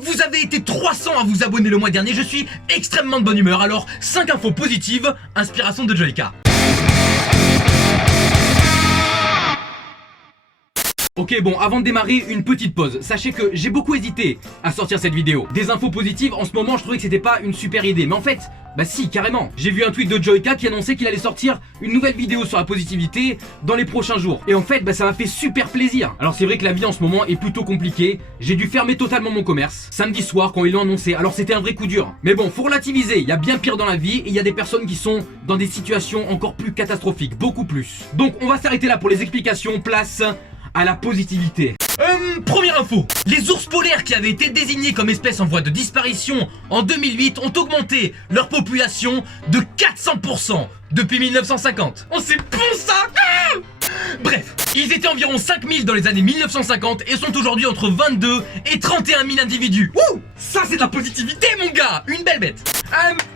Vous avez été 300 à vous abonner le mois dernier, je suis extrêmement de bonne humeur, alors 5 infos positives, inspiration de Joyka. Ok bon, avant de démarrer, une petite pause. Sachez que j'ai beaucoup hésité à sortir cette vidéo. Des infos positives, en ce moment je trouvais que c'était pas une super idée. Mais en fait, bah si, carrément. J'ai vu un tweet de Joyka qui annonçait qu'il allait sortir une nouvelle vidéo sur la positivité dans les prochains jours. Et en fait, bah ça m'a fait super plaisir. Alors c'est vrai que la vie en ce moment est plutôt compliquée. J'ai dû fermer totalement mon commerce samedi soir quand ils l'ont annoncé. Alors c'était un vrai coup dur. Mais bon, faut relativiser, il y a bien pire dans la vie et il y a des personnes qui sont dans des situations encore plus catastrophiques, beaucoup plus. Donc on va s'arrêter là pour les explications, place à la positivité. Première info. Les ours polaires qui avaient été désignés comme espèce en voie de disparition en 2008 ont augmenté leur population de 400% depuis 1950. Oh c'est bon ça. Bref, ils étaient environ 5000 dans les années 1950 et sont aujourd'hui entre 22 et 31 000 individus. Wouh, ça c'est de la positivité mon gars. Une belle bête.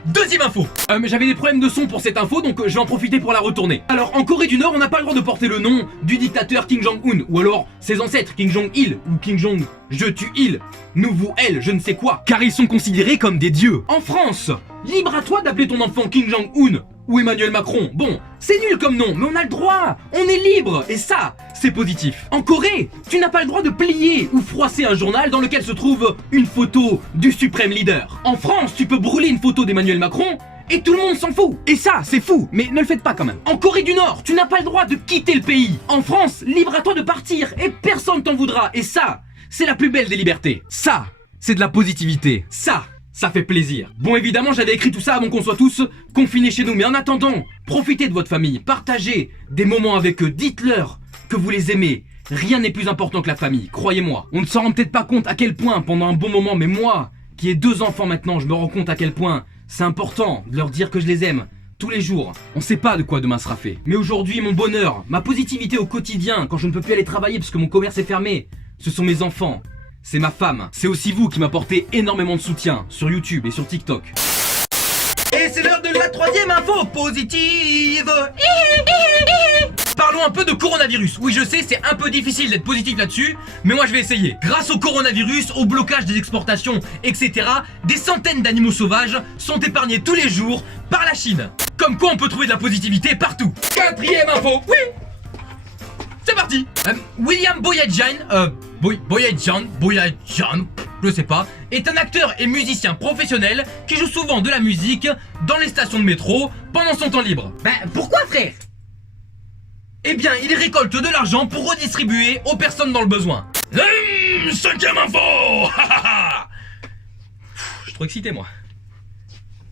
Deuxième info. J'avais des problèmes de son pour cette info donc je vais en profiter pour la retourner. Alors en Corée du Nord on n'a pas le droit de porter le nom du dictateur Kim Jong-un ou alors ses ancêtres Kim Jong-il ou Kim Jong je tue il, nous vous elle, je ne sais quoi, car ils sont considérés comme des dieux. En France, libre à toi d'appeler ton enfant Kim Jong-un ou Emmanuel Macron. Bon, c'est nul comme nom, mais on a le droit, on est libre, et ça, c'est positif. En Corée, tu n'as pas le droit de plier ou froisser un journal dans lequel se trouve une photo du suprême leader. En France, tu peux brûler une photo d'Emmanuel Macron et tout le monde s'en fout. Et ça, c'est fou, mais ne le faites pas quand même. En Corée du Nord, tu n'as pas le droit de quitter le pays. En France, libre à toi de partir et personne t'en voudra. Et ça, c'est la plus belle des libertés. Ça, c'est de la positivité. Ça fait plaisir. Bon évidemment j'avais écrit tout ça avant qu'on soit tous confinés chez nous. Mais en attendant, profitez de votre famille, partagez des moments avec eux, dites-leur que vous les aimez. Rien n'est plus important que la famille, croyez-moi. On ne s'en rend peut-être pas compte à quel point pendant un bon moment, mais moi, qui ai 2 enfants maintenant, je me rends compte à quel point c'est important de leur dire que je les aime. Tous les jours, on sait pas de quoi demain sera fait. Mais aujourd'hui mon bonheur, ma positivité au quotidien, quand je ne peux plus aller travailler parce que mon commerce est fermé, ce sont mes enfants. C'est ma femme, c'est aussi vous qui m'apportez énormément de soutien sur YouTube et sur TikTok. Et c'est l'heure de la 3e info positive. Parlons un peu de coronavirus. Oui je sais c'est un peu difficile d'être positif là-dessus, mais moi je vais essayer. Grâce au coronavirus, au blocage des exportations, etc., des centaines d'animaux sauvages sont épargnés tous les jours par la Chine. Comme quoi on peut trouver de la positivité partout. 4e info, oui. C'est parti. William Boyajian, Boyajian, je sais pas, est un acteur et musicien professionnel qui joue souvent de la musique dans les stations de métro pendant son temps libre. Bah pourquoi frère? Eh bien il récolte de l'argent pour redistribuer aux personnes dans le besoin. 5e info. Je suis trop excité moi.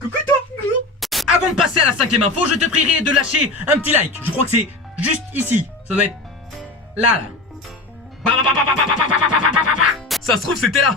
Coucou toi. Avant de passer à la 5e info, je te prierai de lâcher un petit like. Je crois que c'est juste ici. Ça doit être là. Ça se trouve c'était là.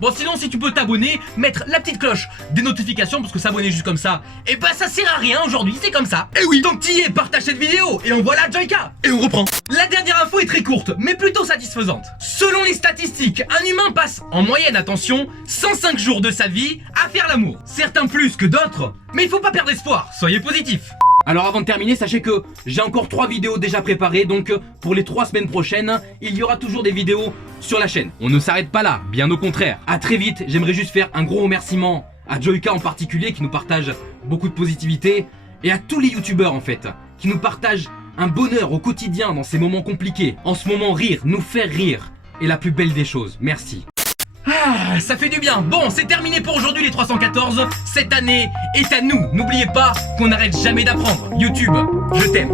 Bon sinon si tu peux t'abonner, mettre la petite cloche des notifications parce que s'abonner juste comme ça, et bah ça sert à rien aujourd'hui, c'est comme ça. Et oui, donc t'y es, partage cette vidéo et on voit la Joyka. Et on reprend. La dernière info est très courte mais plutôt satisfaisante. Selon les statistiques, un humain passe en moyenne, attention, 105 jours de sa vie à faire l'amour. Certains plus que d'autres, mais il faut pas perdre espoir, soyez positifs. Alors avant de terminer, sachez que j'ai encore 3 vidéos déjà préparées, donc pour les 3 semaines prochaines, il y aura toujours des vidéos sur la chaîne. On ne s'arrête pas là, bien au contraire. À très vite, j'aimerais juste faire un gros remerciement à Joyka en particulier qui nous partage beaucoup de positivité et à tous les youtubeurs en fait, qui nous partagent un bonheur au quotidien dans ces moments compliqués. En ce moment, rire, nous faire rire est la plus belle des choses. Merci. Ah, ça fait du bien. Bon, c'est terminé pour aujourd'hui les 314. Cette année est à nous. N'oubliez pas qu'on n'arrête jamais d'apprendre. YouTube, je t'aime.